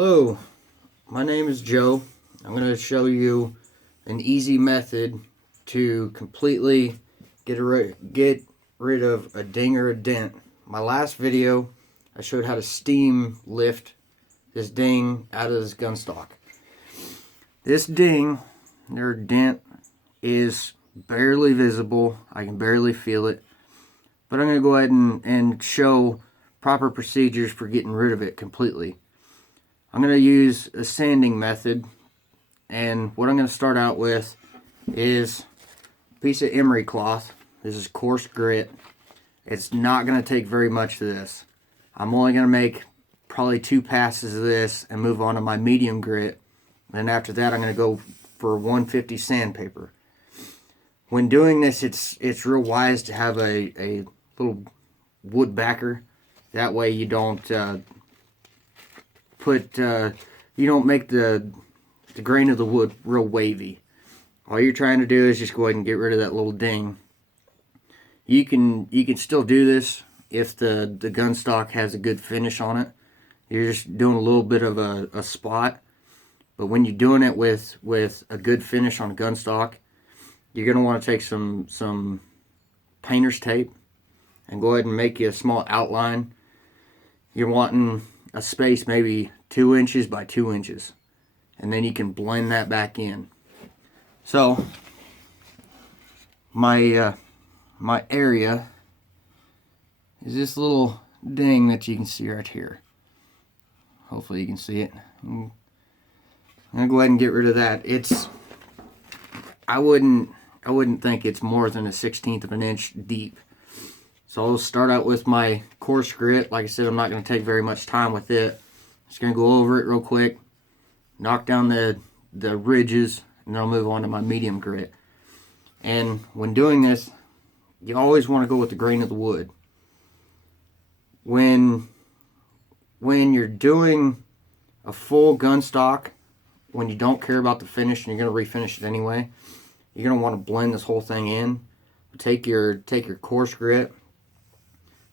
Hello, my name is Joe. I'm going to show you an easy method to completely get rid of a ding or a dent. My last video, I showed how to steam lift this ding out of this gunstock. This ding or dent is barely visible. I can barely feel it. But I'm going to go ahead and show proper procedures for getting rid of it completely. I'm going to use a sanding method, and what I'm going to start out with is a piece of emery cloth. This is coarse grit. It's not going to take very much of this. I'm only going to make probably 2 passes of this and move on to my medium grit. And after that, I'm going to go for 150 sandpaper. When doing this, it's real wise to have a little wood backer. That way you don't you don't make the grain of the wood real wavy. All you're trying to do is just go ahead and get rid of that little ding. You can still do this if the gunstock has a good finish on it. You're just doing a little bit of a spot. But when you're doing it with a good finish on a gunstock, you're going to want to take some painter's tape and go ahead and make you a small outline. You're wanting a space maybe 2 inches by 2 inches, and then you can blend that back in. So my area is this little ding that you can see right here. Hopefully you can see it. I'm gonna go ahead and get rid of that. I wouldn't think it's more than a 1/16 of an inch deep. So I'll start out with my coarse grit. Like I said, I'm not going to take very much time with it. Just going to go over it real quick, knock down the ridges, and then I'll move on to my medium grit. And when doing this, you always want to go with the grain of the wood. When you're doing a full gunstock, when you don't care about the finish and you're going to refinish it anyway, you're going to want to blend this whole thing in. Take your coarse grit,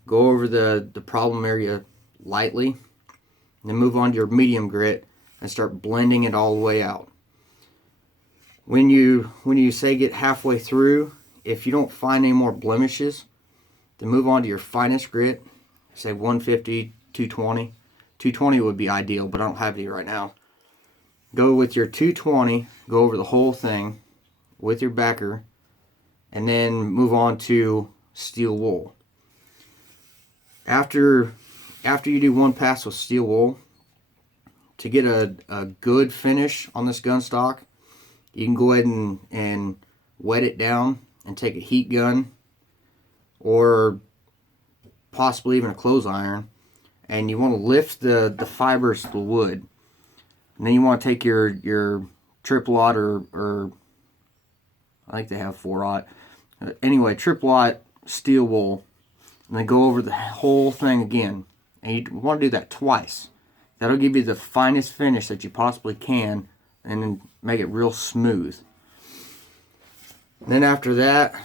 go over the problem area lightly, and then move on to your medium grit and start blending it all the way out. When you say get halfway through, if you don't find any more blemishes, then move on to your finest grit, say 150, 220. 220 would be ideal, but I don't have any right now. Go with your 220, go over the whole thing with your backer, and then move on to steel wool. After you do 1 pass with steel wool, to get a good finish on this gunstock, you can go ahead and wet it down and take a heat gun or possibly even a clothes iron, and you want to lift the fibers of the wood. And then you want to take your triple-aught or I think they have 4-aught. Anyway, triple-aught steel wool, and then go over the whole thing again. And you want to do that twice. That'll give you the finest finish that you possibly can, and then make it real smooth. Then after that,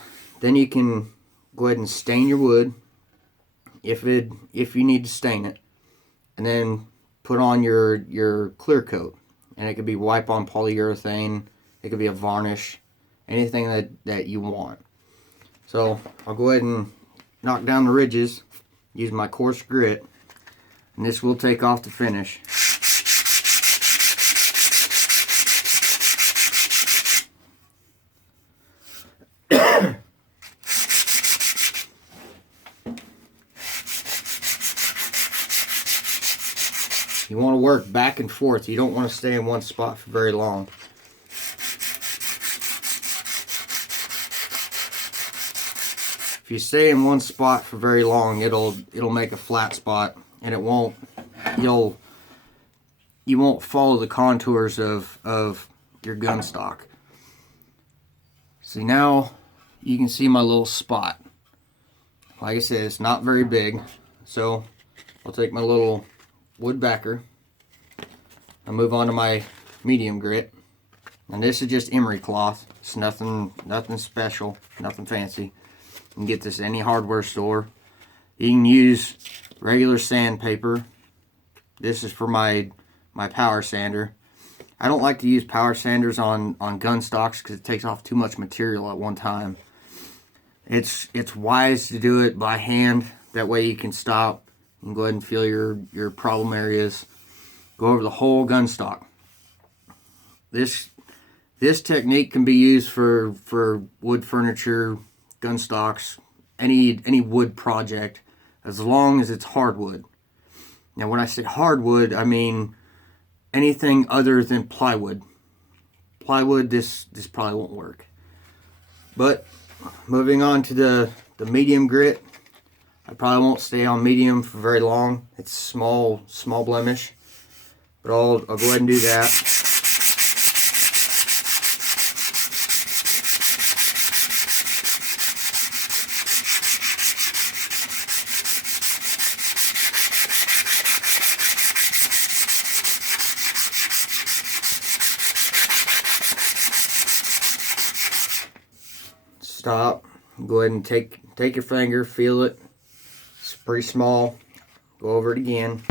then you can go ahead and stain your wood if you need to stain it, and then put on your clear coat. And it could be wipe-on polyurethane, it could be a varnish, anything that you want. So I'll go ahead and knock down the ridges, use my coarse grit, and this will take off the finish. You want to work back and forth. You don't want to stay in one spot for very long. If you stay in one spot for very long, it'll make a flat spot, and you won't follow the contours of your gunstock. See, now you can see my little spot. Like I said, it's not very big, so I'll take my little wood backer and move on to my medium grit. And this is just emery cloth. It's nothing special, nothing fancy. You can get this at any hardware store. You can use regular sandpaper. This is for my my power sander. I don't like to use power sanders on gun stocks because it takes off too much material at one time. It's wise to do it by hand. That way you can stop and go ahead and feel your problem areas. Go over the whole gun stock. This technique can be used for wood furniture, gun stocks, any wood project, as long as it's hardwood. Now, when I say hardwood, I mean anything other than plywood. Plywood, this probably won't work. But moving on to the medium grit, I probably won't stay on medium for very long. It's small blemish, but I'll go ahead and do that. Stop. Go ahead and take your finger, feel it. It's pretty small. Go over it again.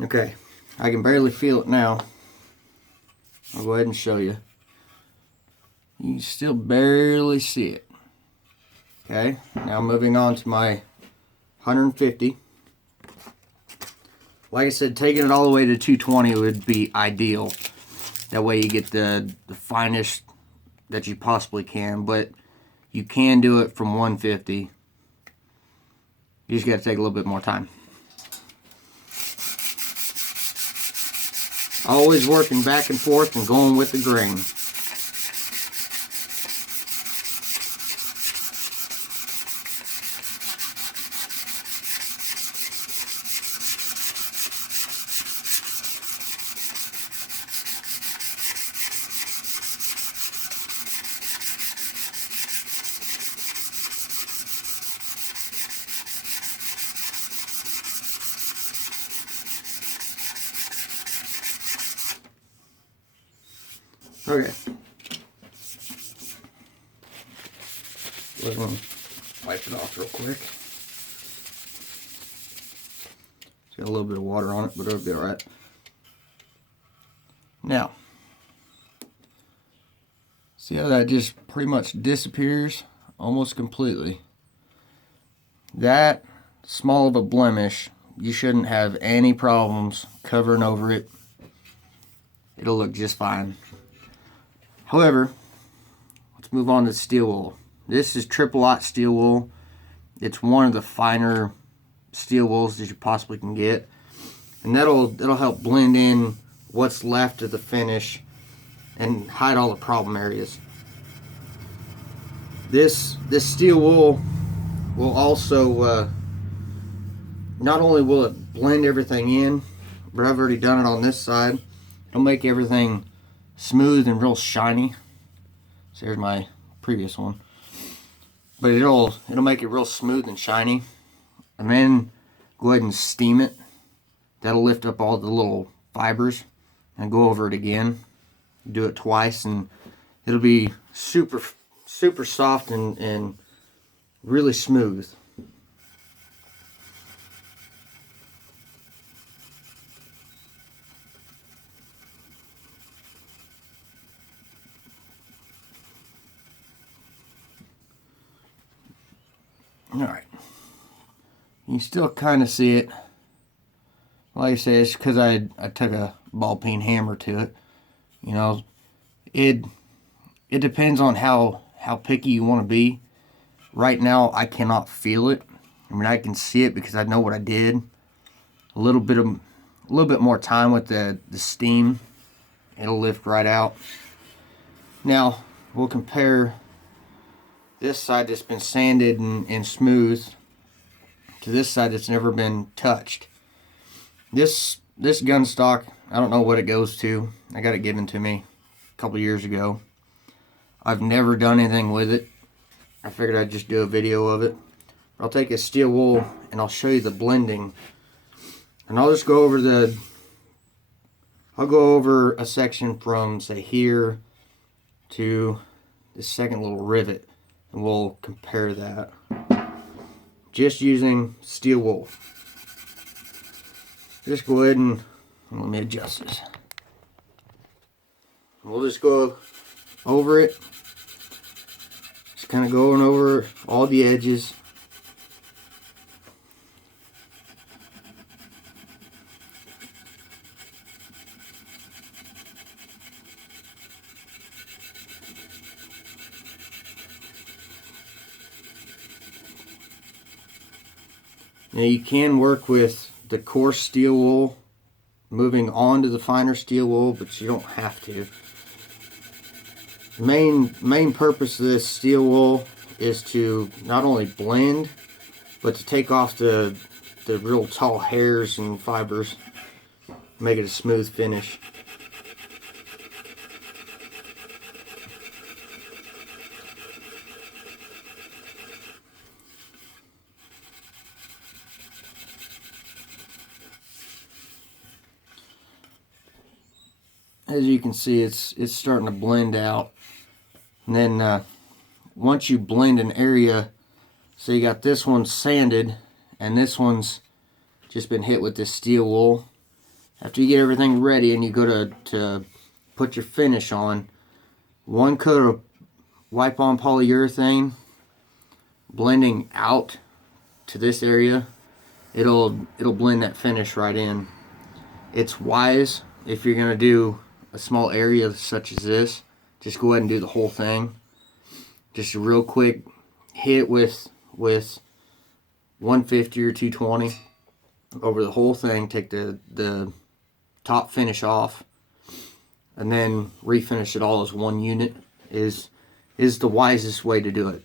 Okay, I can barely feel it now. I'll go ahead and show you. You can still barely see it. Okay, now moving on to my 150. Like I said, taking it all the way to 220 would be ideal. That way you get the finest that you possibly can, but you can do it from 150. You just got to take a little bit more time. Always working back and forth and going with the grain. Okay. Let me wipe it off real quick. It's got a little bit of water on it, but it'll be alright. Now, see how that just pretty much disappears almost completely? That small of a blemish, you shouldn't have any problems covering over it. It'll look just fine. However, let's move on to steel wool. This is triple aught steel wool. It's one of the finer steel wools that you possibly can get, and that'll help blend in what's left of the finish and hide all the problem areas. This steel wool will also not only will it blend everything in, but I've already done it on this side. It'll make everything smooth and real shiny. So here's my previous one. But it'll make it real smooth and shiny. And then go ahead and steam it. That'll lift up all the little fibers. And go over it again. Do it twice and it'll be super soft and really smooth. Alright, you still kind of see it. Like I said, it's because I took a ball peen hammer to it. You know, it depends on how picky you want to be. Right now, I cannot feel it. I mean, I can see it because I know what I did. A little bit more time with the steam, it'll lift right out. Now, we'll compare this side that's been sanded and smooth to this side that's never been touched. This gun stock, I don't know what it goes to. I got it given to me a couple years ago. I've never done anything with it. I figured I'd just do a video of it. I'll take a steel wool and I'll show you the blending. And I'll just go over I'll go over a section from, say, here to the second little rivet, and we'll compare that. Just using steel wool. Just go ahead and let me adjust this. We'll just go over it. Just kind of going over all the edges. Now you can work with the coarse steel wool, moving on to the finer steel wool, but you don't have to. The main purpose of this steel wool is to not only blend, but to take off the real tall hairs and fibers, make it a smooth finish. As you can see, it's starting to blend out. And then once you blend an area, so you got this one sanded and this one's just been hit with this steel wool. After you get everything ready and you go to put your finish on, one coat of wipe-on polyurethane, blending out to this area, it'll blend that finish right in. It's wise if you're gonna do a small area such as this, just go ahead and do the whole thing. Just a real quick hit with 150 or 220 over the whole thing. Take the top finish off, and then refinish it all as one unit is the wisest way to do it.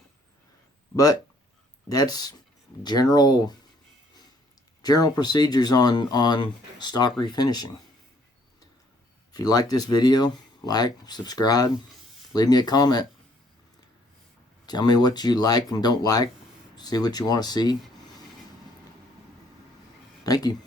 But that's general procedures on stock refinishing. If you like this video, like, subscribe, leave me a comment. Tell me what you like and don't like. See what you want to see. Thank you.